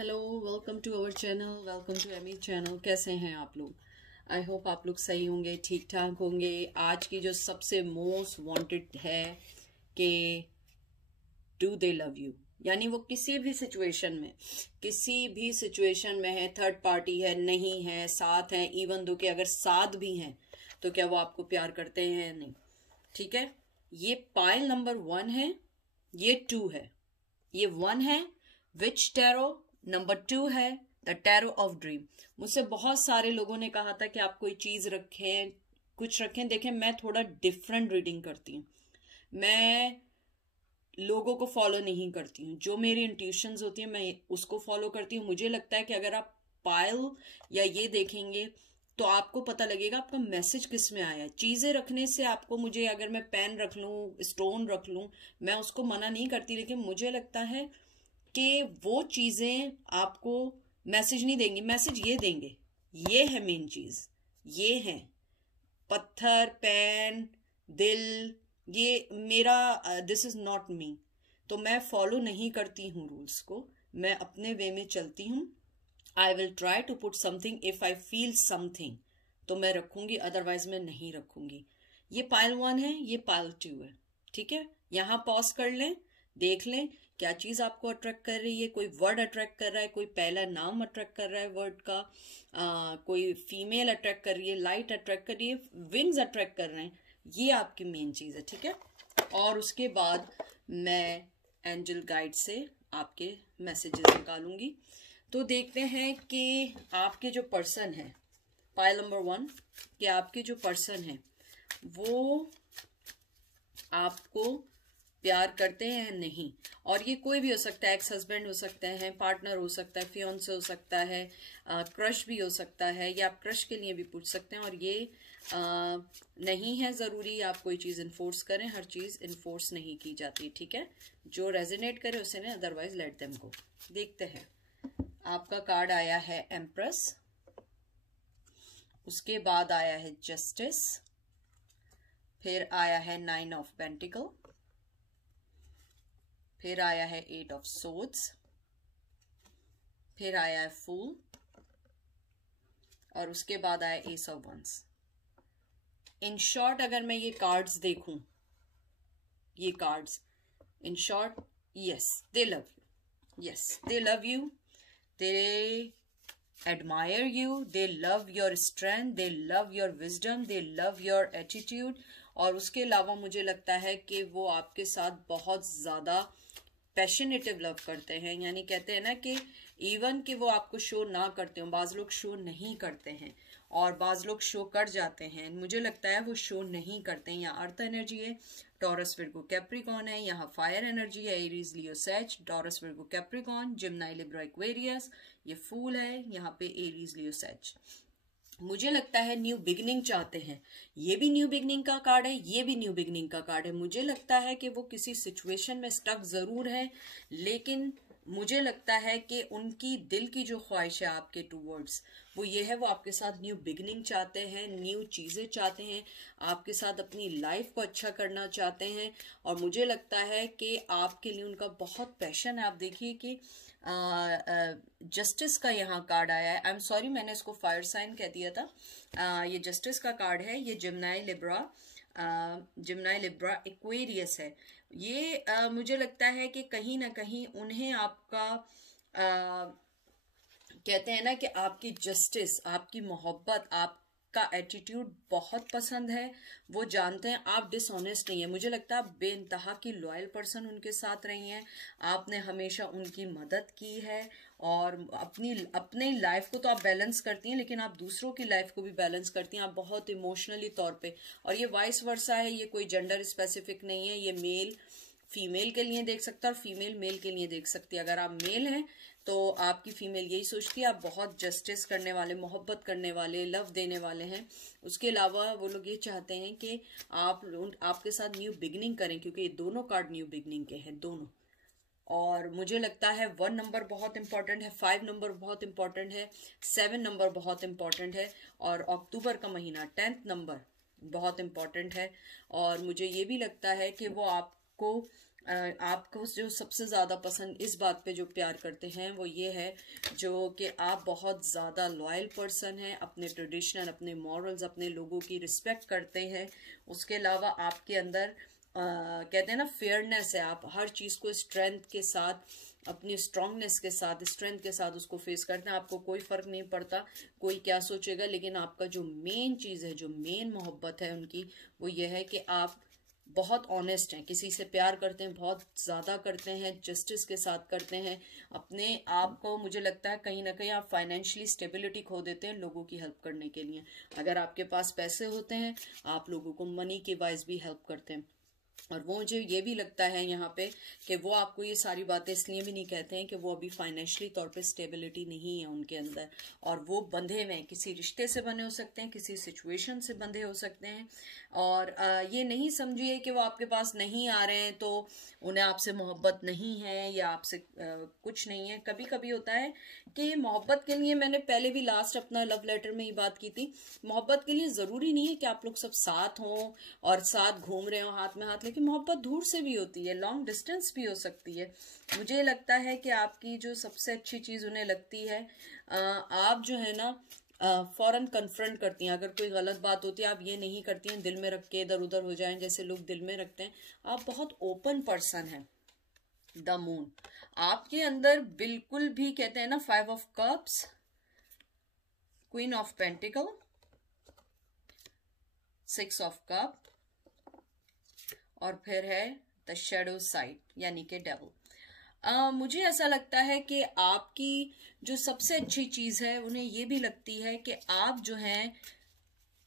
Hello, welcome to our channel, welcome to Amy channel. कैसे हैं आप लोग? आई होप आप लोग सही होंगे, ठीक ठाक होंगे। आज की जो सबसे मोस्ट वांटेड है कि डू दे लव यू, यानी वो किसी भी सिचुएशन में है, थर्ड पार्टी है, नहीं है, साथ है, इवन दो कि अगर साथ भी हैं तो क्या वो आपको प्यार करते हैं या नहीं। ठीक है, ये पाइल नंबर 1 है, ये 2 है, ये 1 है विच टैरो, नंबर 2 है द टैरो ऑफ ड्रीम। मुझसे बहुत सारे लोगों ने कहा था कि आप कोई चीज रखें, कुछ रखें। देखें, मैं थोड़ा डिफरेंट रीडिंग करती हूँ, मैं लोगों को फॉलो नहीं करती हूँ। जो मेरी इंट्यूशंस होती है मैं उसको फॉलो करती हूँ। मुझे लगता है कि अगर आप पायल या ये देखेंगे तो आपको पता लगेगा आपका मैसेज किस में आया है। चीजें रखने से आपको, मुझे अगर मैं पेन रख लूं, स्टोन रख लूं, मैं उसको मना नहीं करती, लेकिन मुझे लगता है कि वो चीजें आपको मैसेज नहीं देंगी। मैसेज ये देंगे, ये है मेन चीज, ये है पत्थर, पेन, दिल, ये मेरा, दिस इज नॉट मी। तो मैं फॉलो नहीं करती हूँ रूल्स को, मैं अपने वे में चलती हूँ। I will try to put something if I feel something, तो मैं रखूंगी, अदरवाइज मैं नहीं रखूंगी। ये पाइल 1 है, ये पाइल 2 है। ठीक है, यहां पॉज कर लें, देख लें क्या चीज आपको अट्रैक्ट कर रही है। कोई वर्ड अट्रैक्ट कर रहा है, कोई पहला नाम अट्रैक्ट कर रहा है वर्ड का, कोई फीमेल अट्रैक्ट कर रही है, लाइट अट्रैक्ट कर रही है, विंग्स अट्रैक्ट कर रहे हैं। ये आपकी मेन चीज है। ठीक है, और उसके बाद मैं एंजल गाइड से आपके मैसेजेस निकालूंगी। तो देखते हैं कि आपके जो पर्सन है, पाइल नंबर 1, कि आपके जो पर्सन है वो आपको प्यार करते हैं या नहीं। और ये कोई भी हो सकता है, एक्स हस्बैंड हो सकते हैं, पार्टनर हो सकता है, फियोन्से हो सकता है, क्रश भी हो सकता है, या आप क्रश के लिए भी पूछ सकते हैं। और ये नहीं है जरूरी आप कोई चीज इन्फोर्स करें, हर चीज इन्फोर्स नहीं की जाती। ठीक है, जो रेजोनेट करे उसे ने, अदरवाइज लेट देम गो। देखते हैं, आपका कार्ड आया है एम्प्रेस, उसके बाद आया है जस्टिस, फिर आया है 9 ऑफ पेंटिकल, फिर आया है 8 ऑफ सोर्ड्स, फिर आया है फूल, और उसके बाद आया ace of wands. In short अगर मैं ये कार्ड्स देखूं, ये cards in short, yes they love you, yes they love you, they admire you, they love your strength, they love your wisdom, they love your attitude। और उसके अलावा मुझे लगता है कि वो आपके साथ बहुत ज्यादा पैशनेटिव लव करते हैं। यानी कहते हैं ना कि इवन कि वो आपको शो ना करते हो, बाज लोग शो नहीं करते हैं और बाज लोग शो कर जाते हैं, मुझे लगता है वो शो नहीं करते हैं। यहाँ अर्थ एनर्जी है, टॉरस विर्गो कैप्रिकॉन है, यहाँ फायर एनर्जी है, Aries Leo Sag, Taurus Virgo Capricorn, Gemini Libra Aquarius, ये फूल है, यहाँ पे एरीज लियो सेज। मुझे लगता है न्यू बिगनिंग चाहते हैं। ये भी न्यू बिगनिंग का कार्ड है, ये भी न्यू बिगनिंग का कार्ड है। मुझे लगता है कि वो किसी सिचुएशन में स्टक जरूर है, लेकिन मुझे लगता है कि उनकी दिल की जो ख्वाहिश है आपके टूवर्ड्स, वो ये है, वो आपके साथ न्यू बिगनिंग चाहते हैं, न्यू चीजें चाहते हैं, आपके साथ अपनी लाइफ को अच्छा करना चाहते हैं। और मुझे लगता है कि आपके लिए उनका बहुत पैशन है। आप देखिए कि जस्टिस का यहाँ कार्ड आया है। आई एम सॉरी, मैंने इसको फायर साइन कह दिया था। ये जस्टिस का कार्ड है, ये जिम्नाई लिब्रा एक्वेरियस है। ये मुझे लगता है कि कहीं ना कहीं उन्हें आपका कहते हैं ना कि आपकी जस्टिस, आपकी मोहब्बत, आपका एटीट्यूड बहुत पसंद है। वो जानते हैं आप डिसऑनेस्ट नहीं है। मुझे लगता है आप बेइंतहा की लॉयल पर्सन उनके साथ रही हैं, आपने हमेशा उनकी मदद की है, और अपनी लाइफ को तो आप बैलेंस करती हैं, लेकिन आप दूसरों की लाइफ को भी बैलेंस करती हैं, आप बहुत इमोशनली तौर पे। और ये वाइस वर्सा है, ये कोई जेंडर स्पेसिफिक नहीं है, ये मेल फीमेल के लिए देख सकता है और फीमेल मेल के लिए देख सकती है। अगर आप मेल हैं तो आपकी फीमेल यही सोचती है, आप बहुत जस्टिस करने वाले, मोहब्बत करने वाले, लव देने वाले हैं। उसके अलावा वो लोग ये चाहते हैं कि आपके साथ न्यू बिगनिंग करें, क्योंकि ये दोनों कार्ड न्यू बिगनिंग के हैं, दोनों। और मुझे लगता है 1 नंबर बहुत इंपॉर्टेंट है, 5 नंबर बहुत इंपॉर्टेंट है, 7 नंबर बहुत इंपॉर्टेंट है, और अक्टूबर का महीना 10th नंबर बहुत इंपॉर्टेंट है। और मुझे ये भी लगता है कि वो आपको आपको जो सबसे ज़्यादा पसंद इस बात पे जो प्यार करते हैं वो ये है जो कि आप बहुत ज़्यादा लॉयल पर्सन हैं, अपने ट्रेडिशनल, अपने मॉरल्स, अपने लोगों की रिस्पेक्ट करते हैं। उसके अलावा आपके अंदर कहते हैं ना फेयरनेस है, आप हर चीज़ को स्ट्रेंथ के साथ, अपनी स्ट्रांगनेस के साथ, स्ट्रेंथ के साथ उसको फेस करते हैं। आपको कोई फ़र्क नहीं पड़ता कोई क्या सोचेगा, लेकिन आपका जो मेन चीज़ है, जो मेन मोहब्बत है उनकी, वो ये है कि आप बहुत ऑनेस्ट हैं, किसी से प्यार करते हैं, बहुत ज़्यादा करते हैं, जस्टिस के साथ करते हैं। अपने आप को मुझे लगता है कहीं ना कहीं आप फाइनेंशियली स्टेबिलिटी खो देते हैं लोगों की हेल्प करने के लिए। अगर आपके पास पैसे होते हैं, आप लोगों को मनी के वाइज भी हेल्प करते हैं। और वो मुझे ये भी लगता है यहाँ पे कि वो आपको ये सारी बातें इसलिए भी नहीं कहते हैं कि वो अभी फाइनेंशियली तौर पे स्टेबिलिटी नहीं है उनके अंदर, और वो बंधे हुए हैं, किसी रिश्ते से बने हो सकते हैं, किसी सिचुएशन से बंधे हो सकते हैं। और ये नहीं समझिए कि वो आपके पास नहीं आ रहे हैं तो उन्हें आपसे मोहब्बत नहीं है या आपसे कुछ नहीं है। कभी कभी होता है कि मोहब्बत के लिए, मैंने पहले भी लास्ट अपना लव लेटर में ही बात की थी, मोहब्बत के लिए ज़रूरी नहीं है कि आप लोग सब साथ हों और साथ घूम रहे हो हाथ में हाथ, लेकिन मोहब्बत दूर से भी होती है, लॉन्ग डिस्टेंस भी हो सकती है। मुझे लगता है कि आपकी जो सबसे अच्छी चीज़ उन्हें लगती है, आप जो है ना फौरन कन्फ्रंट करती हैं। अगर कोई गलत बात होती है आप ये नहीं करती हैं दिल में रख के इधर उधर हो जाएं जैसे लोग दिल में रखते हैं। आप बहुत ओपन पर्सन हैं। द मून आपके अंदर बिल्कुल भी, कहते हैं ना 5 of cups, queen of pentacle, 6 of cup, और फिर है द शैडो साइड यानी कि डेविल। मुझे ऐसा लगता है कि आपकी जो सबसे अच्छी चीज़ है उन्हें ये भी लगती है कि आप जो हैं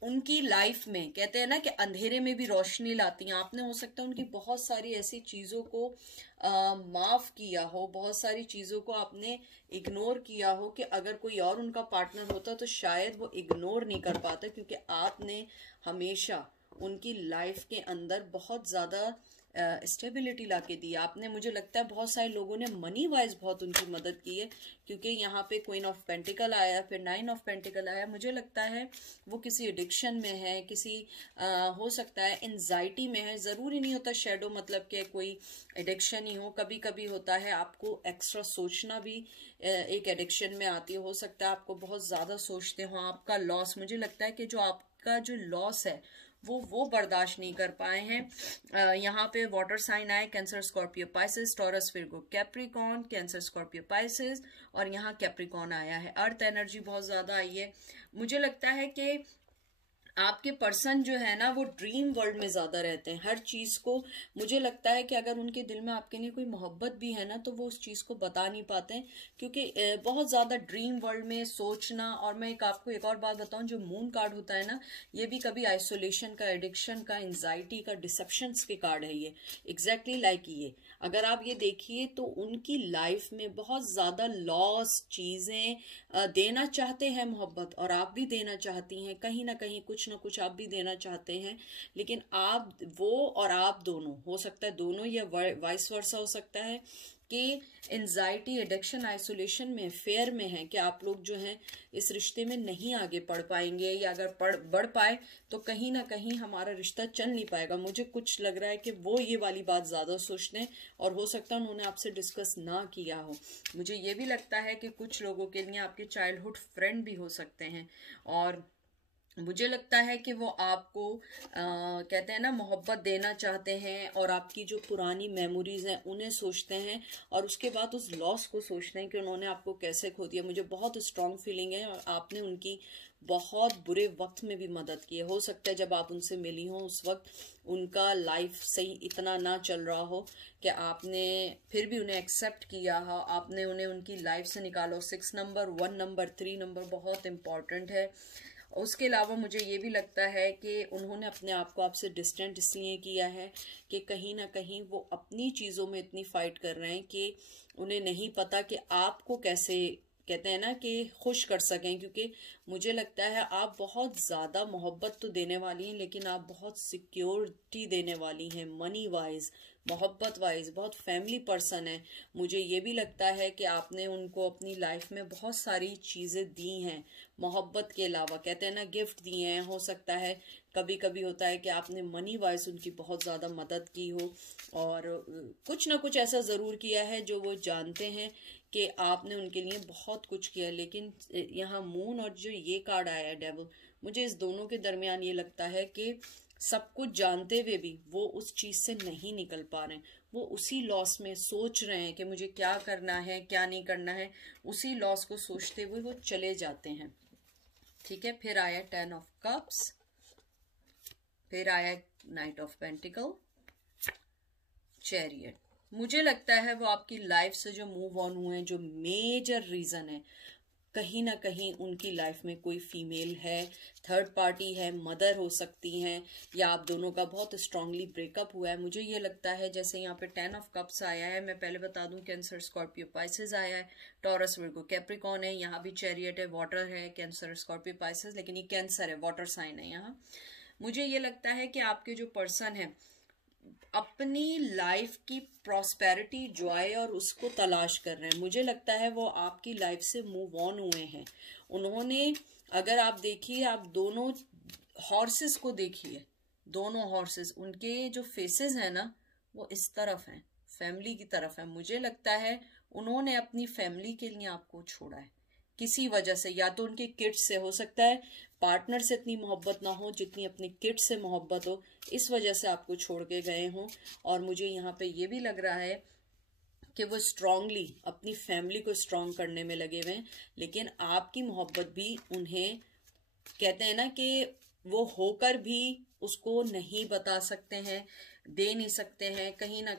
उनकी लाइफ में, कहते हैं ना कि अंधेरे में भी रोशनी लाती हैं। आपने हो सकता है उनकी बहुत सारी ऐसी चीज़ों को माफ़ किया हो, बहुत सारी चीज़ों को आपने इग्नोर किया हो कि अगर कोई और उनका पार्टनर होता तो शायद वो इग्नोर नहीं कर पाता, क्योंकि आपने हमेशा उनकी लाइफ के अंदर बहुत ज़्यादा स्टेबिलिटी ला के दी। आपने, मुझे लगता है बहुत सारे लोगों ने मनी वाइज बहुत उनकी मदद की है, क्योंकि यहाँ पे क्वीन ऑफ पेंटिकल आया, फिर 9 ऑफ पेंटिकल आया। मुझे लगता है वो किसी एडिक्शन में है, किसी हो सकता है एंजाइटी में है। ज़रूरी नहीं होता शैडो मतलब कि कोई एडिक्शन ही हो, कभी कभी होता है आपको एक्स्ट्रा सोचना भी एक एडिक्शन में आती है। हो सकता है आपको बहुत ज़्यादा सोचते हो, आपका लॉस, मुझे लगता है कि जो आपका जो लॉस है वो बर्दाश्त नहीं कर पाए हैं। यहाँ पे वाटर साइन आए, cancer, Scorpio, Pisces, Taurus, Virgo, Capricorn, cancer, Scorpio, Pisces, और यहाँ कैप्रिकॉन आया है। अर्थ एनर्जी बहुत ज्यादा आई है। मुझे लगता है कि आपके पर्सन जो है ना वो ड्रीम वर्ल्ड में ज्यादा रहते हैं हर चीज को। मुझे लगता है कि अगर उनके दिल में आपके लिए कोई मोहब्बत भी है ना तो वो उस चीज को बता नहीं पाते हैं, क्योंकि बहुत ज्यादा ड्रीम वर्ल्ड में सोचना। और मैं आपको एक और बात बताऊं, जो मून कार्ड होता है ना, ये भी कभी आइसोलेशन का, एडिक्शन का, एंजाइटी का, डिसेप्शंस के कार्ड है ये, एग्जैक्टली लाइक ये। अगर आप ये देखिए तो उनकी लाइफ में बहुत ज्यादा लॉस चीजें देना चाहते हैं मोहब्बत, और आप भी देना चाहती हैं, कहीं ना कहीं कुछ ना कुछ आप भी देना चाहते हैं। लेकिन आप, वो और आप दोनों, हो सकता है दोनों या वाइस वर्सा हो सकता है कि एंजाइटी, एडिक्शन, आइसोलेशन में, फेयर में है कि आप लोग जो हैं इस रिश्ते में नहीं आगे बढ़ पाएंगे, या अगर बढ़ पाए तो कहीं ना कहीं हमारा रिश्ता चल नहीं पाएगा। मुझे कुछ लग रहा है कि वो ये वाली बात ज़्यादा सोचते हैं, और हो सकता है उन्होंने आपसे डिस्कस ना किया हो। मुझे ये भी लगता है कि कुछ लोगों के लिए आपके चाइल्डहुड फ्रेंड भी हो सकते हैं, और मुझे लगता है कि वो आपको कहते हैं ना मोहब्बत देना चाहते हैं, और आपकी जो पुरानी मेमोरीज हैं उन्हें सोचते हैं, और उसके बाद उस लॉस को सोचते हैं कि उन्होंने आपको कैसे खो दिया। मुझे बहुत स्ट्रांग फीलिंग है, और आपने उनकी बहुत बुरे वक्त में भी मदद की है। हो सकता है जब आप उनसे मिली हो उस वक्त उनका लाइफ सही इतना ना चल रहा हो कि आपने फिर भी उन्हें एक्सेप्ट किया हो, आपने उन्हें उनकी लाइफ से निकालो। 6 नंबर, 1 नंबर, 3 नंबर बहुत इंपॉर्टेंट है। उसके अलावा मुझे ये भी लगता है कि उन्होंने अपने आप को आपसे डिस्टेंट इसलिए किया है कि कहीं ना कहीं वो अपनी चीज़ों में इतनी फाइट कर रहे हैं कि उन्हें नहीं पता कि आपको कैसे कहते हैं ना कि खुश कर सकें, क्योंकि मुझे लगता है आप बहुत ज़्यादा मोहब्बत तो देने वाली हैं, लेकिन आप बहुत सिक्योरिटी देने वाली हैं, मनी वाइज, मोहब्बत वाइज, बहुत फैमिली पर्सन है। मुझे ये भी लगता है कि आपने उनको अपनी लाइफ में बहुत सारी चीज़ें दी हैं मोहब्बत के अलावा, कहते हैं ना गिफ्ट दिए हैं। हो सकता है कभी कभी होता है कि आपने मनी वाइज उनकी बहुत ज़्यादा मदद की हो, और कुछ ना कुछ ऐसा ज़रूर किया है जो वो जानते हैं कि आपने उनके लिए बहुत कुछ किया। लेकिन यहाँ मून और जो ये कार्ड आया है डेविल, मुझे इस दोनों के दरमियान ये लगता है कि सब कुछ जानते हुए भी वो उस चीज़ से नहीं निकल पा रहे हैं। वो उसी लॉस में सोच रहे हैं कि मुझे क्या करना है क्या नहीं करना है, उसी लॉस को सोचते हुए वो चले जाते हैं। ठीक है, फिर आया 10 ऑफ कप्स, फिर आया नाइट ऑफ पेंटिकल, चैरियट। मुझे लगता है वो आपकी लाइफ से जो मूव ऑन हुए हैं, जो मेजर रीजन है, कहीं ना कहीं उनकी लाइफ में कोई फीमेल है, थर्ड पार्टी है, मदर हो सकती हैं, या आप दोनों का बहुत स्ट्रांगली ब्रेकअप हुआ है। मुझे ये लगता है, जैसे यहाँ पे 10 ऑफ कप्स आया है, मैं पहले बता दूं कैंसर, स्कॉर्पियो, पाइसेस आया है, टॉरस, वर्गो, कैप्रिकॉर्न है, यहाँ भी चैरियट है, वाटर है, कैंसर, स्कॉर्पियो, पाइसेस, लेकिन ये कैंसर है, वाटर साइन है यहाँ। मुझे ये लगता है कि आपके जो पर्सन है अपनी लाइफ की प्रॉस्पेरिटी, जॉय और उसको तलाश कर रहे हैं। मुझे लगता है वो आपकी लाइफ से मूव ऑन हुए हैं। उन्होंने, अगर आप देखिए, आप दोनों हॉर्सेस को देखिए, दोनों हॉर्सेस, उनके जो फेसेस हैं ना वो इस तरफ हैं, फैमिली की तरफ है। मुझे लगता है उन्होंने अपनी फैमिली के लिए आपको छोड़ा है किसी वजह से, या तो उनके किड्स से, हो सकता है पार्टनर से इतनी मोहब्बत ना हो जितनी अपने किड्स से मोहब्बत हो, इस वजह से आपको छोड़ के गए हों। और मुझे यहाँ पे ये भी लग रहा है कि वो स्ट्रांगली अपनी फैमिली को स्ट्रांग करने में लगे हुए हैं, लेकिन आपकी मोहब्बत भी उन्हें, कहते हैं ना कि वो होकर भी उसको नहीं बता सकते हैं, दे नहीं सकते हैं। कहीं ना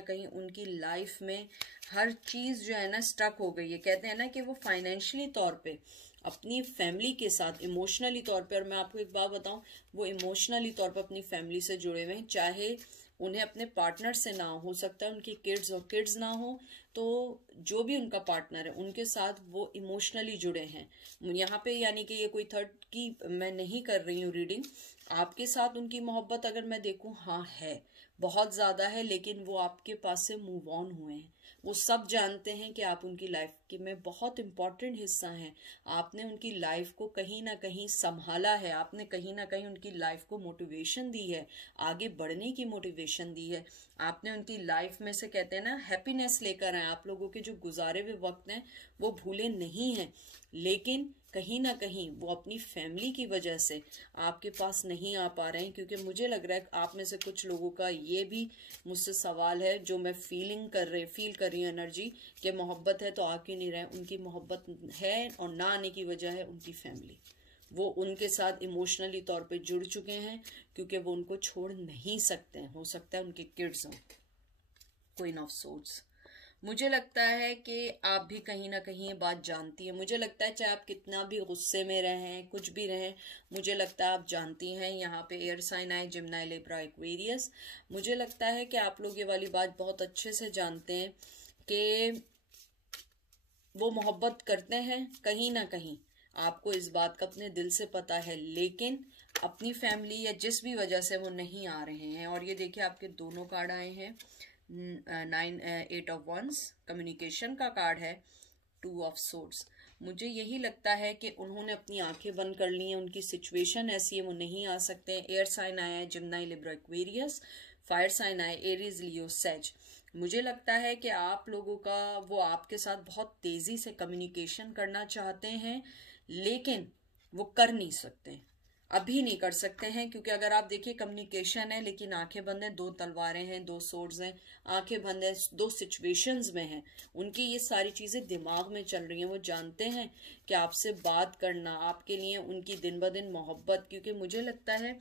कहीं उनकी लाइफ में हर चीज़ जो है ना स्टक हो गई है। कहते हैं ना कि वो फाइनेंशियली तौर पे अपनी फैमिली के साथ, इमोशनली तौर पे, और मैं आपको एक बात बताऊं, वो इमोशनली तौर पे अपनी फैमिली से जुड़े हुए हैं, चाहे उन्हें अपने पार्टनर से ना हो सकता है उनकी किड्स और किड्स ना हो, तो जो भी उनका पार्टनर है उनके साथ वो इमोशनली जुड़े हैं यहाँ पे। यानी कि ये कोई थर्ड की मैं नहीं कर रही हूँ रीडिंग, आपके साथ उनकी मोहब्बत अगर मैं देखूं, हाँ है, बहुत ज्यादा है, लेकिन वो आपके पास से मूव ऑन हुए हैं। वो सब जानते हैं कि आप उनकी लाइफ के में बहुत इंपॉर्टेंट हिस्सा हैं। आपने उनकी लाइफ को कहीं ना कहीं संभाला है, आपने कहीं ना कहीं उनकी लाइफ को मोटिवेशन दी है, आगे बढ़ने की मोटिवेशन दी है। आपने उनकी लाइफ में से, कहते हैं ना, हैप्पीनेस लेकर आए। आप लोगों के जो गुजारे हुए वक्त हैं वो भूले नहीं हैं, लेकिन कहीं ना कहीं वो अपनी फैमिली की वजह से आपके पास नहीं आ पा रहे हैं। क्योंकि मुझे लग रहा है आप में से कुछ लोगों का ये भी मुझसे सवाल है, जो मैं फील कर रही हूँ एनर्जी, कि मोहब्बत है तो आ क्यों नहीं रहे। उनकी मोहब्बत है और ना आने की वजह है उनकी फैमिली। वो उनके साथ इमोशनली तौर पे जुड़ चुके हैं, क्योंकि वो उनको छोड़ नहीं सकते हैं। हो सकता है उनके किड्स हों। क्वीन ऑफ सोर्ड्स, मुझे लगता है कि आप भी कहीं ना कहीं ये बात जानती हैं। मुझे लगता है चाहे आप कितना भी गुस्से में रहें, कुछ भी रहें, मुझे लगता है आप जानती हैं। यहाँ पे एयर साइन आए, जिम्नाई, लिब्रा, एक्वेरियस। मुझे लगता है कि आप लोग ये वाली बात बहुत अच्छे से जानते हैं कि वो मोहब्बत करते हैं, कहीं ना कहीं आपको इस बात का अपने दिल से पता है, लेकिन अपनी फैमिली या जिस भी वजह से वो नहीं आ रहे हैं। और ये देखिए आपके दोनों कार्ड आए हैं, 8 ऑफ वंस, कम्युनिकेशन का कार्ड है, 2 ऑफ सोर्ड्स। मुझे यही लगता है कि उन्होंने अपनी आंखें बंद कर ली हैं, उनकी सिचुएशन ऐसी है, वो नहीं आ सकते हैं। एयर साइन आया है, जिम्नाई, लिब्रा, एक्वेरियस। फायर साइन आया, एरीज, लियो, सेज। मुझे लगता है कि आप लोगों का, वो आपके साथ बहुत तेजी से कम्युनिकेशन करना चाहते हैं, लेकिन वो कर नहीं सकते, अभी नहीं कर सकते हैं। क्योंकि अगर आप देखिए कम्युनिकेशन है लेकिन आंखें बंद हैं, 2 तलवारें हैं, 2 सोर्ड्स हैं, आंखें बंद है, 2 सिचुएशंस में हैं। उनकी ये सारी चीजें दिमाग में चल रही हैं। वो जानते हैं कि आपसे बात करना आपके लिए उनकी दिन ब दिन मोहब्बत, क्योंकि मुझे लगता है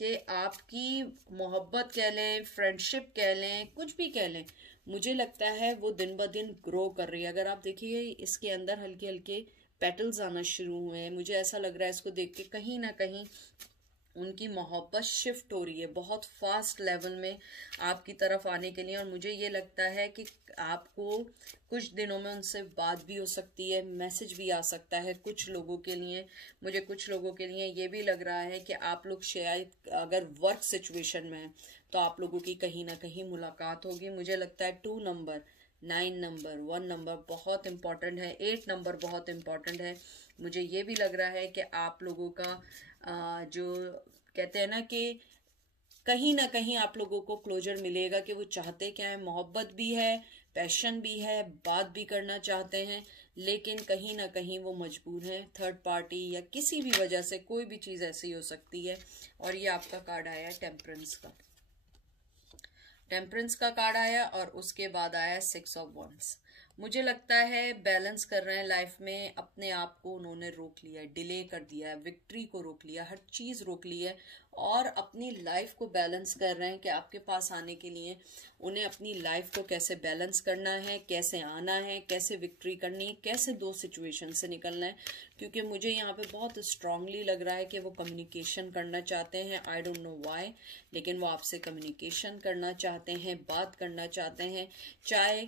कि आपकी मोहब्बत कह लें, फ्रेंडशिप कह लें, कुछ भी कह लें, मुझे लगता है वो दिन ब दिन ग्रो कर रही है। अगर आप देखिए इसके अंदर हल्के हल्के पेटल्स आना शुरू हुए हैं। मुझे ऐसा लग रहा है इसको देख के कहीं ना कहीं उनकी मोहब्बत शिफ्ट हो रही है बहुत फास्ट लेवल में आपकी तरफ आने के लिए। और मुझे ये लगता है कि आपको कुछ दिनों में उनसे बात भी हो सकती है, मैसेज भी आ सकता है कुछ लोगों के लिए। मुझे कुछ लोगों के लिए ये भी लग रहा है कि आप लोग शायद अगर वर्क सिचुएशन में हैं तो आप लोगों की कहीं ना कहीं मुलाकात होगी। मुझे लगता है 2 नंबर, 9 नंबर, 1 नंबर बहुत इम्पॉर्टेंट है, 8 नंबर बहुत इम्पॉर्टेंट है। मुझे ये भी लग रहा है कि आप लोगों का जो कहते हैं ना कि कहीं ना कहीं आप लोगों को क्लोजर मिलेगा कि वो चाहते क्या है, मोहब्बत भी है, पैशन भी है, बात भी करना चाहते हैं, लेकिन कहीं ना कहीं वो मजबूर हैं थर्ड पार्टी या किसी भी वजह से, कोई भी चीज़ ऐसी हो सकती है। और ये आपका कार्ड आया टेम्परेंस का, टेम्परेंस का कार्ड आया और उसके बाद आया 6 ऑफ वंड्स। मुझे लगता है बैलेंस कर रहे हैं लाइफ में, अपने आप को उन्होंने रोक लिया है, डिले कर दिया है, विक्ट्री को रोक लिया, हर चीज़ रोक ली है और अपनी लाइफ को बैलेंस कर रहे हैं कि आपके पास आने के लिए उन्हें अपनी लाइफ को कैसे बैलेंस करना है, कैसे आना है, कैसे विक्ट्री करनी है, कैसे 2 सिचुएशन से निकलना है। क्योंकि मुझे यहाँ पे बहुत स्ट्रांगली लग रहा है कि वो कम्युनिकेशन करना चाहते हैं, आई डोंट नो व्हाई, लेकिन वो आपसे कम्युनिकेशन करना चाहते हैं, बात करना चाहते हैं। चाहे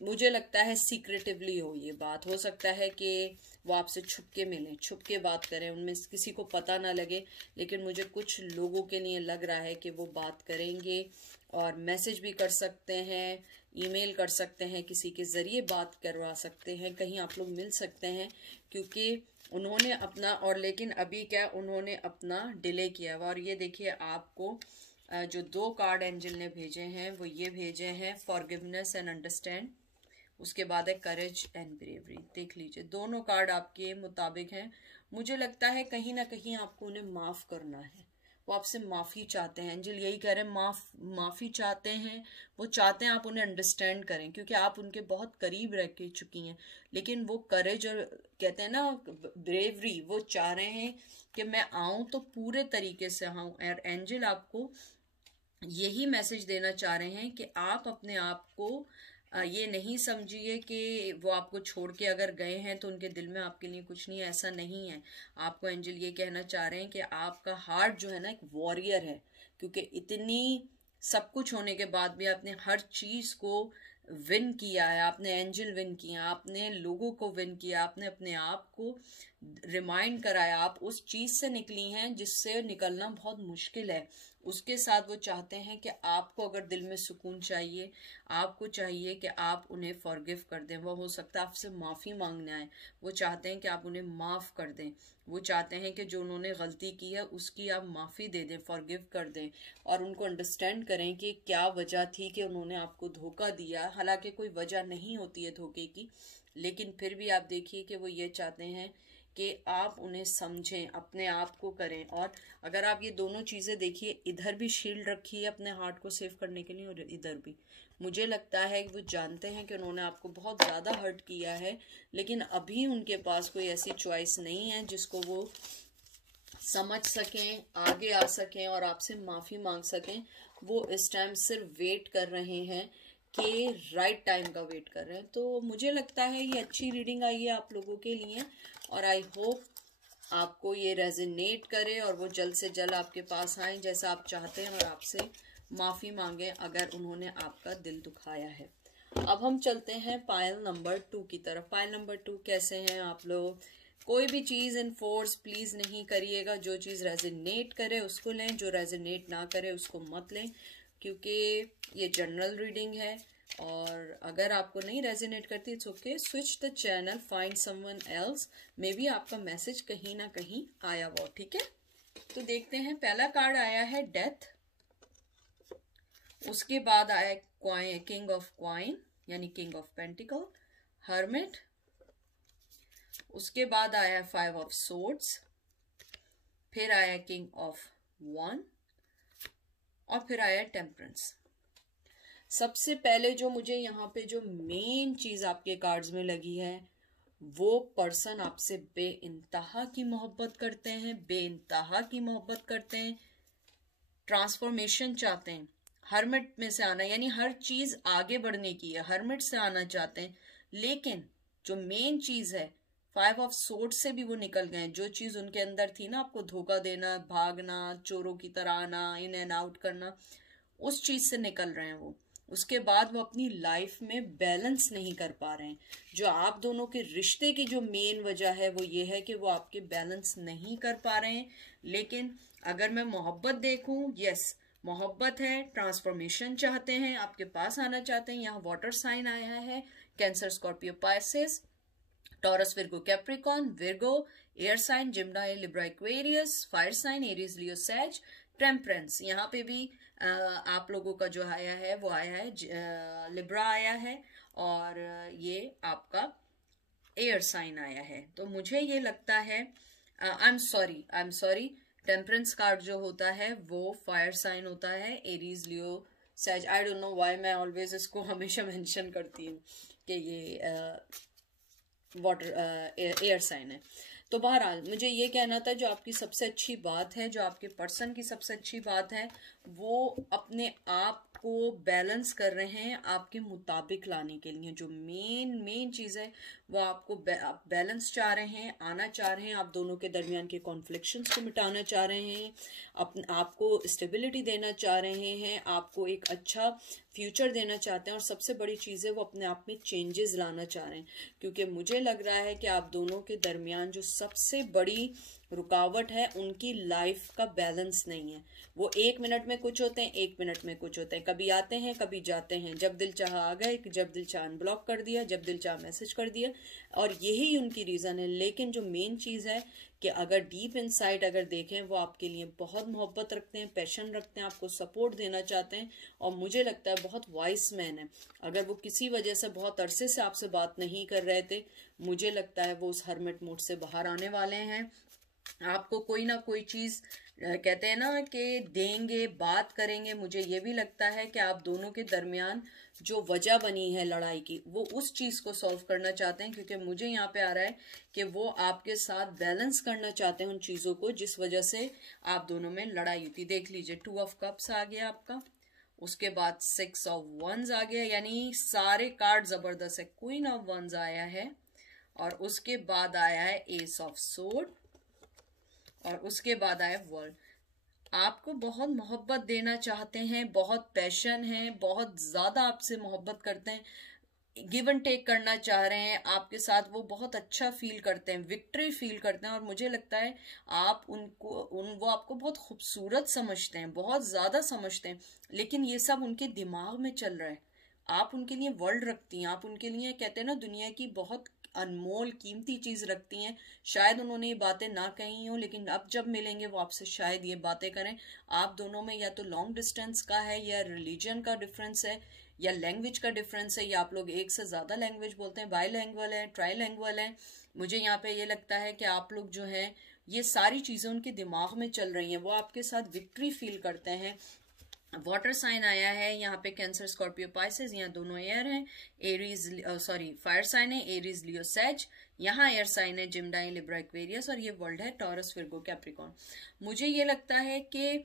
मुझे लगता है सीक्रेटिवली हो ये बात, हो सकता है कि वो आपसे छुप के मिलें, छुप के बात करें, उनमें किसी को पता ना लगे, लेकिन मुझे कुछ लोगों के लिए लग रहा है कि वो बात करेंगे और मैसेज भी कर सकते हैं, ईमेल कर सकते हैं, किसी के ज़रिए बात करवा सकते हैं, कहीं आप लोग मिल सकते हैं, क्योंकि उन्होंने अपना और लेकिन अभी क्या उन्होंने अपना डिले किया हुआ। और ये देखिए आपको जो 2 कार्ड एंजल ने भेजे हैं वो ये भेजे हैं फॉरगिवनेस एंड अंडरस्टैंड, उसके बाद है करेज एंड ब्रेवरी। देख लीजिए दोनों कार्ड आपके मुताबिक हैं। मुझे लगता है कहीं ना कहीं आपको उन्हें माफ़ करना है, वो आपसे माफ़ी चाहते हैं, एंजल यही कह रहे हैं, माफ़ी चाहते हैं, वो चाहते हैं आप उन्हें अंडरस्टैंड करें क्योंकि आप उनके बहुत करीब रह के चुकी हैं। लेकिन वो करेज और कहते हैं ना ब्रेवरी, वो चाह रहे हैं कि मैं आऊँ तो पूरे तरीके से आऊँ। और एंजल आपको यही मैसेज देना चाह रहे हैं कि आप अपने आप को ये नहीं समझिए कि वो आपको छोड़ के अगर गए हैं तो उनके दिल में आपके लिए कुछ नहीं है, ऐसा नहीं है। आपको एंजल ये कहना चाह रहे हैं कि आपका हार्ट जो है ना एक वॉरियर है, क्योंकि इतनी सब कुछ होने के बाद भी आपने हर चीज़ को विन किया है, आपने एंजल विन किया, आपने लोगों को विन किया, आपने अपने आप को रिमाइंड कराया, आप उस चीज़ से निकली हैं जिससे निकलना बहुत मुश्किल है। उसके साथ वो चाहते हैं कि आपको अगर दिल में सुकून चाहिए, आपको चाहिए कि आप उन्हें फॉरगिव कर दें। वो हो सकता है आपसे माफ़ी मांगना है, वो चाहते हैं कि आप उन्हें माफ़ कर दें, वो चाहते हैं कि जो उन्होंने गलती की है उसकी आप माफ़ी दे दें, फॉरगिव कर दें और उनको अंडरस्टैंड करें कि क्या वजह थी कि उन्होंने आपको धोखा दिया। हालांकि कोई वजह नहीं होती है धोखे की, लेकिन फिर भी आप देखिए कि वो ये चाहते हैं कि आप उन्हें समझें, अपने आप को करें। और अगर आप ये दोनों चीज़ें देखिए, इधर भी शील्ड रखी है अपने हार्ट को सेव करने के लिए और इधर भी, मुझे लगता है कि वो जानते हैं कि उन्होंने आपको बहुत ज़्यादा हर्ट किया है, लेकिन अभी उनके पास कोई ऐसी चॉइस नहीं है जिसको वो समझ सकें, आगे आ सकें और आपसे माफ़ी मांग सकें। वो इस टाइम सिर्फ वेट कर रहे हैं कि राइट टाइम का वेट कर रहे हैं। तो मुझे लगता है ये अच्छी रीडिंग आई है आप लोगों के लिए और आई होप आपको ये रेजोनेट करे और वो जल्द से जल्द आपके पास आए जैसा आप चाहते हैं और आपसे माफ़ी मांगे अगर उन्होंने आपका दिल दुखाया है। अब हम चलते हैं पायल नंबर 2 की तरफ। पायल नंबर 2 कैसे हैं आप लोग? कोई भी चीज़ इन फोर्स प्लीज़ नहीं करिएगा, जो चीज़ रेजोनेट करे उसको लें, जो रेजोनेट ना करे उसको मत लें, क्योंकि ये जनरल रीडिंग है और अगर आपको नहीं रेजोनेट करती it's okay, switch the channel, find someone else, may be आपका मैसेज कहीं ना कहीं आया वो, ठीक है। तो देखते हैं, पहला कार्ड आया है डेथ, उसके बाद आया किंग ऑफ क्वाइन यानी किंग ऑफ पेंटिकल, हर्मिट, उसके बाद आया 5 ऑफ सोर्ड्स, फिर आया किंग ऑफ वन और फिर आया टेम्परेंस। सबसे पहले जो मुझे यहाँ पे जो मेन चीज आपके कार्ड्स में लगी है, वो पर्सन आपसे बेइंतहा की मोहब्बत करते हैं, बेइंतहा की मोहब्बत करते हैं, ट्रांसफॉर्मेशन चाहते हैं, हर्मिट में से आना यानी हर चीज आगे बढ़ने की है, हर्मिट से आना चाहते हैं। लेकिन जो मेन चीज है 5 ऑफ सोर्ड से भी वो निकल गए। जो चीज उनके अंदर थी ना, आपको धोखा देना, भागना, चोरों की तरह आना, इन एंड आउट करना, उस चीज से निकल रहे हैं वो। उसके बाद वो अपनी लाइफ में बैलेंस नहीं कर पा रहे हैं। जो आप दोनों के रिश्ते की जो मेन वजह है वो ये है कि वो आपके बैलेंस नहीं कर पा रहे हैं। लेकिन अगर मैं मोहब्बत देखूं, यस मोहब्बत है, ट्रांसफॉर्मेशन चाहते हैं, आपके पास आना चाहते हैं। यहाँ वाटर साइन आया है, Cancer, Scorpio, Pisces, Taurus, Virgo, Capricorn, Virgo, air sign, Gemini, Libra, Aquarius, fire sign, Aries, Leo, Sag, temperance. यहाँ पे भी आप लोगों का जो आया है वो आया है लिब्रा आया है, और ये आपका एयर साइन आया है। तो मुझे ये लगता है, I am sorry, temperance card जो होता है वो फायर साइन होता है, Aries, Leo, Sag. I don't know why मैं ऑलवेज इसको हमेशा मेंशन करती हूँ कि ये वाटर एयर साइन है। तो बहरहाल मुझे ये कहना था, जो आपकी सबसे अच्छी बात है, जो आपके पर्सन की सबसे अच्छी बात है, वो अपने आप को बैलेंस कर रहे हैं आपके मुताबिक लाने के लिए। जो मेन चीज है वो आपको आप बैलेंस चाह रहे हैं, आना चाह रहे हैं, आप दोनों के दरमियान के कॉन्फ्लिक्शंस को मिटाना चाह रहे हैं, आपको स्टेबिलिटी देना चाह रहे हैं, आपको एक अच्छा फ्यूचर देना चाहते हैं, और सबसे बड़ी चीज़ है वो अपने आप में चेंजेस लाना चाह रहे हैं। क्योंकि मुझे लग रहा है कि आप दोनों के दरमियान जो सबसे बड़ी रुकावट है, उनकी लाइफ का बैलेंस नहीं है। वो 1 मिनट में कुछ होते हैं, 1 मिनट में कुछ होते हैं, कभी आते हैं कभी जाते हैं, जब दिल चाहा आ गए, जब दिल चाहा अनब्लॉक कर दिया, जब दिल चाहा मैसेज कर दिया, और यही उनकी रीज़न है। लेकिन जो मेन चीज़ है कि अगर डीप इनसाइड अगर देखें, वो आपके लिए बहुत मोहब्बत रखते हैं, पैशन रखते हैं, आपको सपोर्ट देना चाहते हैं, और मुझे लगता है बहुत वाइस मैन है। अगर वो किसी वजह से बहुत अरसे से आपसे बात नहीं कर रहे थे, मुझे लगता है वो उस हर्मिट मोड से बाहर आने वाले हैं। आपको कोई ना कोई चीज कहते हैं ना कि देंगे, बात करेंगे। मुझे ये भी लगता है कि आप दोनों के दरमियान जो वजह बनी है लड़ाई की, वो उस चीज को सॉल्व करना चाहते हैं। क्योंकि मुझे यहाँ पे आ रहा है कि वो आपके साथ बैलेंस करना चाहते हैं उन चीजों को जिस वजह से आप दोनों में लड़ाई हुई थी। देख लीजिए, 2 ऑफ कप्स आ गया आपका, उसके बाद 6 ऑफ वंस आ गया, यानी सारे कार्ड जबरदस्त है। क्वीन ऑफ वंस आया है, और उसके बाद आया है एस ऑफ सोर्ड, और उसके बाद आया वर्ल्ड। आपको बहुत मोहब्बत देना चाहते हैं, बहुत पैशन है, बहुत ज्यादा आपसे मोहब्बत करते हैं, गिव एंड टेक करना चाह रहे हैं आपके साथ। वो बहुत अच्छा फील करते हैं, विक्ट्री फील करते हैं, और मुझे लगता है आप वो आपको बहुत खूबसूरत समझते हैं, बहुत ज्यादा समझते हैं। लेकिन ये सब उनके दिमाग में चल रहा है। आप उनके लिए वर्ल्ड रखती हैं, आप उनके लिए कहते हैं ना दुनिया की बहुत अनमोल कीमती चीज रखती हैं। शायद उन्होंने ये बातें ना कही हो, लेकिन अब जब मिलेंगे वो आपसे शायद ये बातें करें। आप दोनों में या तो लॉन्ग डिस्टेंस का है, या रिलीजन का डिफरेंस है, या लैंग्वेज का डिफरेंस है, या आप लोग एक से ज्यादा लैंग्वेज बोलते हैं, बाईलैंग्वेज है, ट्राईलैंग्वेज है। मुझे यहाँ पे ये लगता है कि आप लोग जो हैं, ये सारी चीजें उनके दिमाग में चल रही हैं, वो आपके साथ विक्ट्री फील करते हैं। वाटर साइन आया है यहाँ पे, कैंसर, स्कॉर्पियो, पाइसेस, यहाँ दोनों एयर हैं। एरीज फायर साइन है, एरीज, लियो, सैज। यहाँ एयर साइन है, जिम्नाई, लिब्रा, एक्वेरियस, और ये वर्ल्ड है, टॉरस, विर्गो, कैप्रिकॉन। मुझे ये लगता है कि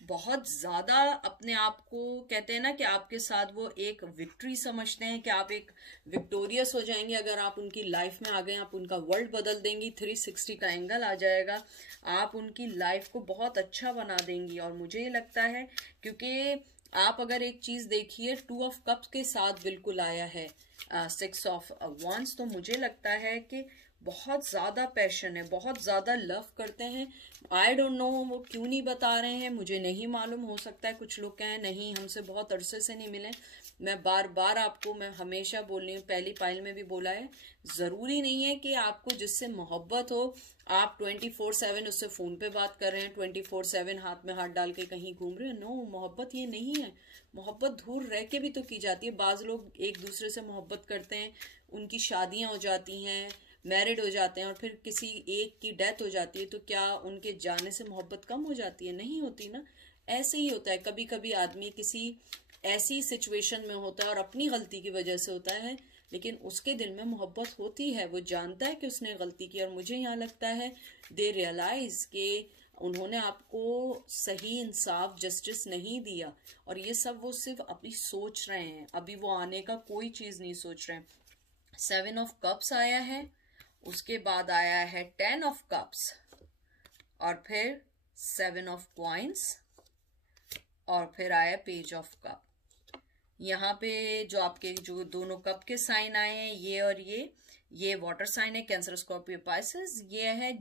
बहुत ज्यादा अपने आप को कहते हैं ना कि आपके साथ वो एक विक्ट्री समझते हैं, कि आप एक विक्टोरियस हो जाएंगे अगर आप उनकी लाइफ में आ गए। आप उनका वर्ल्ड बदल देंगी, 360 का एंगल आ जाएगा, आप उनकी लाइफ को बहुत अच्छा बना देंगी। और मुझे ये लगता है, क्योंकि आप अगर एक चीज देखिए, 2 ऑफ कप्स के साथ बिल्कुल आया है 6 ऑफ वंस, तो मुझे लगता है कि बहुत ज्यादा पैशन है, बहुत ज्यादा लव करते हैं। आई डोंट नो वो क्यों नहीं बता रहे हैं, मुझे नहीं मालूम। हो सकता है कुछ लोग कहें नहीं हमसे बहुत अरसे से नहीं मिले। मैं बार बार आपको, मैं हमेशा बोल रही हूँ, पहली पाइल में भी बोला है, जरूरी नहीं है कि आपको जिससे मोहब्बत हो आप 24/7 उससे फोन पे बात कर रहे हैं, 24/7 हाथ में हाथ डाल के कहीं घूम रहे हैं। नो, मोहब्बत ये नहीं है। मोहब्बत दूर रह के भी तो की जाती है। बाज लोग एक दूसरे से मोहब्बत करते हैं, उनकी शादियां हो जाती हैं, मैरिड हो जाते हैं, और फिर किसी एक की डेथ हो जाती है, तो क्या उनके जाने से मोहब्बत कम हो जाती है? नहीं होती ना। ऐसे ही होता है, कभी कभी आदमी किसी ऐसी सिचुएशन में होता है और अपनी गलती की वजह से होता है, लेकिन उसके दिल में मोहब्बत होती है, वो जानता है कि उसने गलती की। और मुझे यहाँ लगता है दे रियलाइज के उन्होंने आपको सही इंसाफ, जस्टिस नहीं दिया, और ये सब वो सिर्फ अभी सोच रहे हैं, अभी वो आने का कोई चीज नहीं सोच रहे हैं। 7 ऑफ कप्स आया है, उसके बाद आया है 10 ऑफ कप्स, और फिर 7 ऑफ कॉइंस, और फिर आया पेज ऑफ कप। यहाँ पे जो आपके जो दोनों कप के साइन आए हैं, ये और ये वाटर साइन है, कैंसर, स्कॉर्पियो, पाइसेस। ये है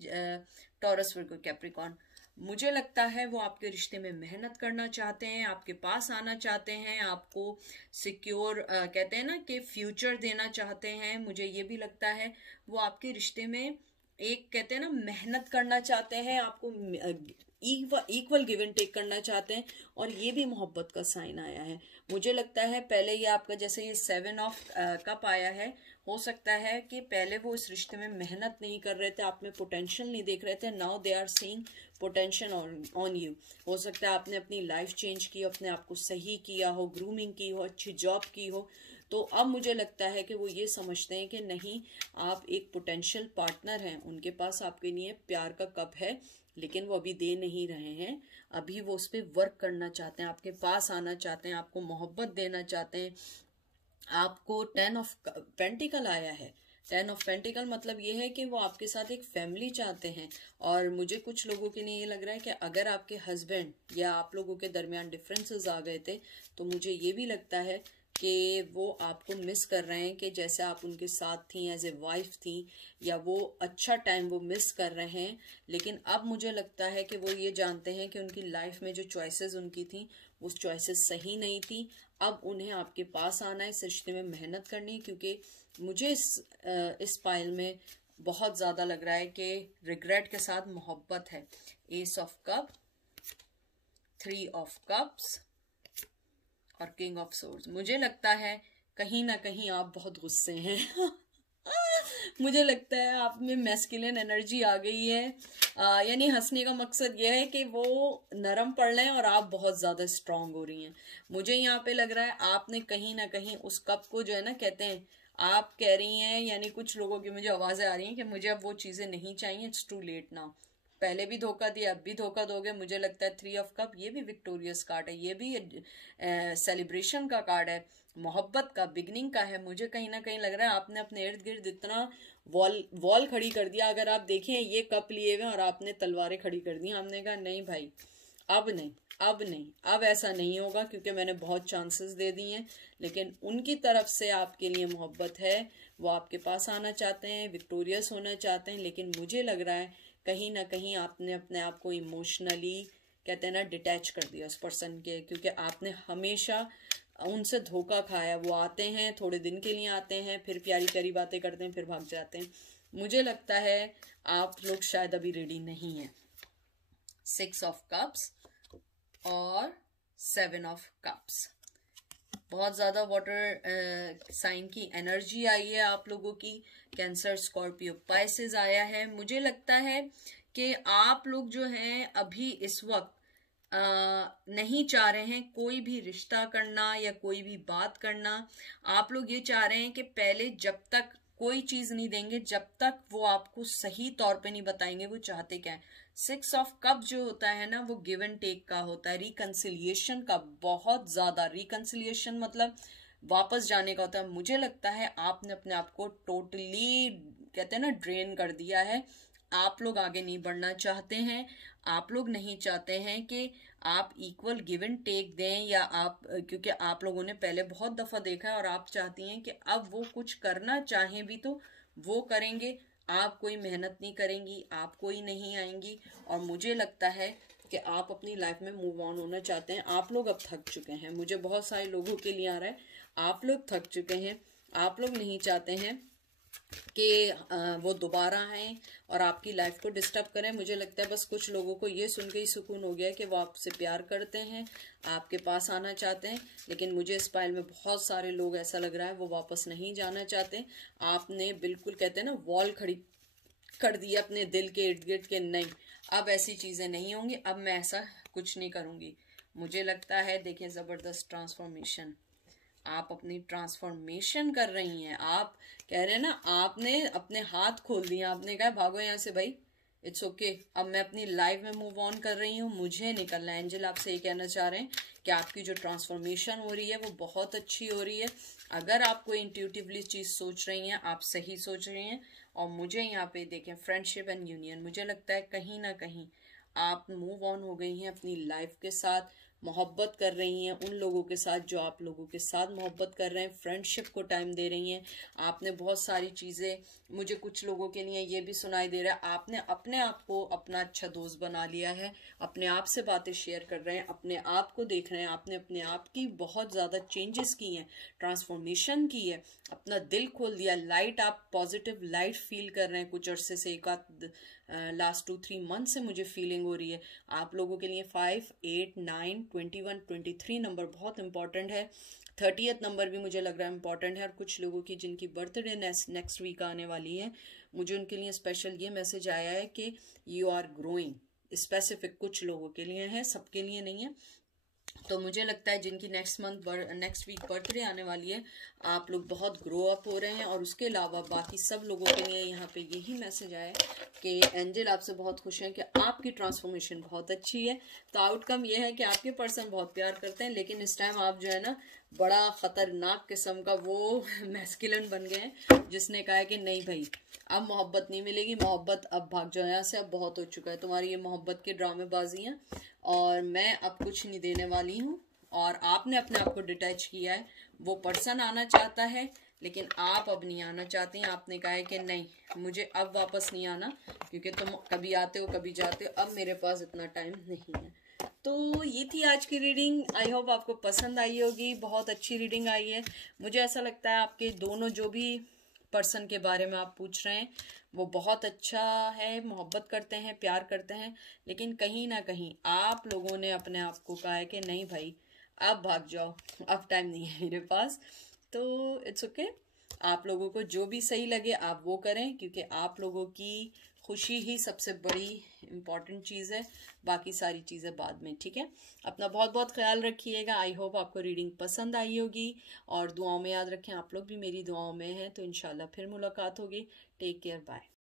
टॉरस, वर्गो, कैप्रिकॉर्न। मुझे लगता है वो आपके रिश्ते में मेहनत करना चाहते हैं, आपके पास आना चाहते हैं, आपको सिक्योर कहते हैं ना कि फ्यूचर देना चाहते हैं। मुझे ये भी लगता है वो आपके रिश्ते में एक कहते हैं ना मेहनत करना चाहते हैं, आपको इक्वल गिव एंड टेक करना चाहते हैं। और ये भी मोहब्बत का साइन आया है। मुझे लगता है पहले ये आपका जैसे ये 7 ऑफ कप आया है, हो सकता है कि पहले वो इस रिश्ते में मेहनत नहीं कर रहे थे, आप में पोटेंशियल नहीं देख रहे थे। Now they are seeing potential on you. हो सकता है आपने अपनी लाइफ चेंज की, अपने आप को सही किया हो, ग्रूमिंग की हो, अच्छी जॉब की हो। तो अब मुझे लगता है कि वो ये समझते हैं कि नहीं, आप एक पोटेंशियल पार्टनर हैं, उनके पास आपके लिए प्यार का कप है, लेकिन वो अभी दे नहीं रहे हैं। अभी वो उस पर वर्क करना चाहते हैं, आपके पास आना चाहते हैं, आपको मोहब्बत देना चाहते हैं। आपको 10 ऑफ पेंटिकल आया है। 10 ऑफ पेंटिकल मतलब ये है कि वो आपके साथ एक फैमिली चाहते हैं। और मुझे कुछ लोगों के लिए ये लग रहा है कि अगर आपके हस्बैंड या आप लोगों के दरमियान डिफरेंसेस आ गए थे, तो मुझे ये भी लगता है कि वो आपको मिस कर रहे हैं, कि जैसे आप उनके साथ थी, एज ए वाइफ थी, या वो अच्छा टाइम वो मिस कर रहे हैं। लेकिन अब मुझे लगता है कि वो ये जानते हैं कि उनकी लाइफ में जो चॉइसेस उनकी थी, वो चॉइसेस सही नहीं थी। अब उन्हें आपके पास आना है, इस रिश्ते में मेहनत करनी है, क्योंकि मुझे इस पाइल में बहुत ज़्यादा लग रहा है कि रिग्रेट के साथ मोहब्बत है। S of cup, 3 of cups और किंग ऑफ सोर्ड्स। मुझे लगता है कहीं ना कहीं आप बहुत गुस्से हैं। मुझे लगता है आप में मैस्कुलिन एनर्जी आ गई है। यानी हंसने का मकसद यह है कि वो नरम पड़ रहे हैं और आप बहुत ज्यादा स्ट्रांग हो रही हैं। मुझे यहाँ पे लग रहा है आपने कहीं ना कहीं उस कप को जो है ना, कहते हैं आप कह रही हैं, यानी कुछ लोगों की मुझे आवाजें आ रही हैं कि मुझे अब वो चीजें नहीं चाहिए, इट्स टू लेट नाउ। पहले भी धोखा दिया, अब भी धोखा दोगे। मुझे लगता है 3 ऑफ कप ये भी विक्टोरियस कार्ड है, ये भी सेलिब्रेशन का कार्ड है, मोहब्बत का, बिगनिंग का है। मुझे कहीं ना कहीं लग रहा है आपने अपने इर्द गिर्द इतना वॉल खड़ी कर दिया। अगर आप देखें, ये कप लिए हुए और आपने तलवारें खड़ी कर दी। हमने कहा नहीं भाई, अब नहीं, अब नहीं, अब ऐसा नहीं होगा, क्योंकि मैंने बहुत चांसेस दे दिए हैं। लेकिन उनकी तरफ से आपके लिए मोहब्बत है, वो आपके पास आना चाहते हैं, विक्टोरियस होना चाहते हैं। लेकिन मुझे लग रहा है कहीं ना कहीं आपने अपने आप को इमोशनली, कहते हैं ना, डिटैच कर दिया उस पर्सन के, क्योंकि आपने हमेशा उनसे धोखा खाया। वो आते हैं, थोड़े दिन के लिए आते हैं, फिर प्यारी प्यारी बातें करते हैं, फिर भाग जाते हैं। मुझे लगता है आप लोग शायद अभी रेडी नहीं हैं। 6 ऑफ कप्स और 7 ऑफ कप्स, बहुत ज्यादा वाटर साइन की एनर्जी आई है आप लोगों की। कैंसर, स्कॉर्पियो, पाइसेस आया है। मुझे लगता है कि आप लोग जो हैं अभी इस वक्त नहीं चाह रहे हैं कोई भी रिश्ता करना या कोई भी बात करना। आप लोग ये चाह रहे हैं कि पहले जब तक कोई चीज नहीं देंगे, जब तक वो आपको सही तौर पे नहीं बताएंगे वो चाहते क्या है। 6 ऑफ कप जो होता है ना, वो गिव एंड टेक का होता है, रिकंसिलिएशन का, बहुत ज्यादा रिकंसिलिएशन मतलब वापस जाने का होता है। मुझे लगता है आपने अपने आप को टोटली, कहते हैं ना, ड्रेन कर दिया है। आप लोग आगे नहीं बढ़ना चाहते हैं। आप लोग नहीं चाहते हैं कि आप इक्वल गिव एंड टेक दें, या आप, क्योंकि आप लोगों ने पहले बहुत दफा देखा है और आप चाहती हैं कि अब वो कुछ करना चाहें भी तो वो करेंगे। आप कोई मेहनत नहीं करेंगी, आप कोई नहीं आएंगी। और मुझे लगता है कि आप अपनी लाइफ में मूव ऑन होना चाहते हैं। आप लोग अब थक चुके हैं। मुझे बहुत सारे लोगों के लिए आ रहा है, आप लोग थक चुके हैं। आप लोग नहीं चाहते हैं कि वो दोबारा आए और आपकी लाइफ को डिस्टर्ब करें। मुझे लगता है बस कुछ लोगों को ये सुन के ही सुकून हो गया कि वो आपसे प्यार करते हैं, आपके पास आना चाहते हैं। लेकिन मुझे इस पाइल में बहुत सारे लोग, ऐसा लग रहा है, वो वापस नहीं जाना चाहते। आपने बिल्कुल, कहते हैं ना, वॉल खड़ी कर दिया अपने दिल के इर्द गिर्द के नहीं, अब ऐसी चीजें नहीं होंगी, अब मैं ऐसा कुछ नहीं करूंगी। मुझे लगता है, देखें, जबरदस्त ट्रांसफॉर्मेशन, आप अपनी ट्रांसफॉर्मेशन कर रही हैं। आप कह रहे हैं ना, आपने अपने हाथ खोल दिए, आपने कहा भागो यहाँ से भाई, इट्स ओके। अब मैं अपनी लाइफ में मूव ऑन कर रही हूँ, मुझे निकलना है। एंजल आपसे ये कहना चाह रहे हैं कि आपकी जो ट्रांसफॉर्मेशन हो रही है वो बहुत अच्छी हो रही है। अगर आप कोई इंट्यूटिवली चीज सोच रही हैं, आप सही सोच रही हैं। और मुझे यहाँ पे देखें, फ्रेंडशिप एंड यूनियन, मुझे लगता है कहीं ना कहीं आप मूव ऑन हो गई हैं अपनी लाइफ के साथ, मोहब्बत कर रही हैं उन लोगों के साथ जो आप लोगों के साथ मोहब्बत कर रहे हैं, फ्रेंडशिप को टाइम दे रही हैं। आपने बहुत सारी चीज़ें, मुझे कुछ लोगों के लिए ये भी सुनाई दे रहा है, आपने अपने आप को अपना अच्छा दोस्त बना लिया है, अपने आप से बातें शेयर कर रहे हैं, अपने आप को देख रहे हैं, आपने अपने आप की बहुत ज़्यादा चेंजेस की हैं, ट्रांसफॉर्मेशन की है, अपना दिल खोल दिया, लाइट, आप पॉजिटिव लाइट फील कर रहे हैं। कुछ अरसे से, एक आध लास्ट 2-3 मंथ से मुझे फीलिंग हो रही है। आप लोगों के लिए 5, 8, 9, 21, 23 नंबर बहुत इंपॉर्टेंट है। 30th नंबर भी मुझे लग रहा है इंपॉर्टेंट है। और कुछ लोगों की जिनकी बर्थडे नेक्स्ट वीक आने वाली है, मुझे उनके लिए स्पेशल ये मैसेज आया है कि यू आर ग्रोइंग। स्पेसिफिक कुछ लोगों के लिए है, सबके लिए नहीं है। तो मुझे लगता है जिनकी नेक्स्ट वीक बर्थडे आने वाली है, आप लोग बहुत ग्रो अप हो रहे हैं। और उसके अलावा बाकी सब लोगों के लिए यहाँ पे यही मैसेज आया कि एंजल आपसे बहुत खुश हैं कि आपकी ट्रांसफॉर्मेशन बहुत अच्छी है। तो आउटकम ये है कि आपके पर्सन बहुत प्यार करते हैं, लेकिन इस टाइम आप जो है ना बड़ा खतरनाक किस्म का वो मैस्कुलिन बन गए हैं, जिसने कहा है कि नहीं भाई अब मोहब्बत नहीं मिलेगी, मोहब्बत अब भाग जाओ यहाँ से, अब बहुत हो चुका है तुम्हारी ये मोहब्बत की ड्रामेबाजी है, और मैं अब कुछ नहीं देने वाली हूँ। और आपने अपने आप को डिटैच किया है। वो पर्सन आना चाहता है लेकिन आप अब नहीं आना चाहती हैं। आपने कहा है कि नहीं, मुझे अब वापस नहीं आना, क्योंकि तुम कभी आते हो कभी जाते हो, अब मेरे पास इतना टाइम नहीं है। तो ये थी आज की रीडिंग। आई होप आपको पसंद आई होगी, बहुत अच्छी रीडिंग आई है। मुझे ऐसा लगता है आपके दोनों जो भी पर्सन के बारे में आप पूछ रहे हैं वो बहुत अच्छा है, मोहब्बत करते हैं, प्यार करते हैं, लेकिन कहीं ना कहीं आप लोगों ने अपने आप को कहा है कि नहीं भाई अब भाग जाओ, अब टाइम नहीं है मेरे पास। तो इट्स ओके, आप लोगों को जो भी सही लगे आप वो करें, क्योंकि आप लोगों की खुशी ही सबसे बड़ी इम्पॉर्टेंट चीज़ है, बाकी सारी चीज़ें बाद में। ठीक है, अपना बहुत बहुत ख्याल रखिएगा। आई होप आपको रीडिंग पसंद आई होगी, और दुआओं में याद रखें, आप लोग भी मेरी दुआओं में हैं। तो इंशाल्लाह फिर मुलाकात होगी। Take care, bye.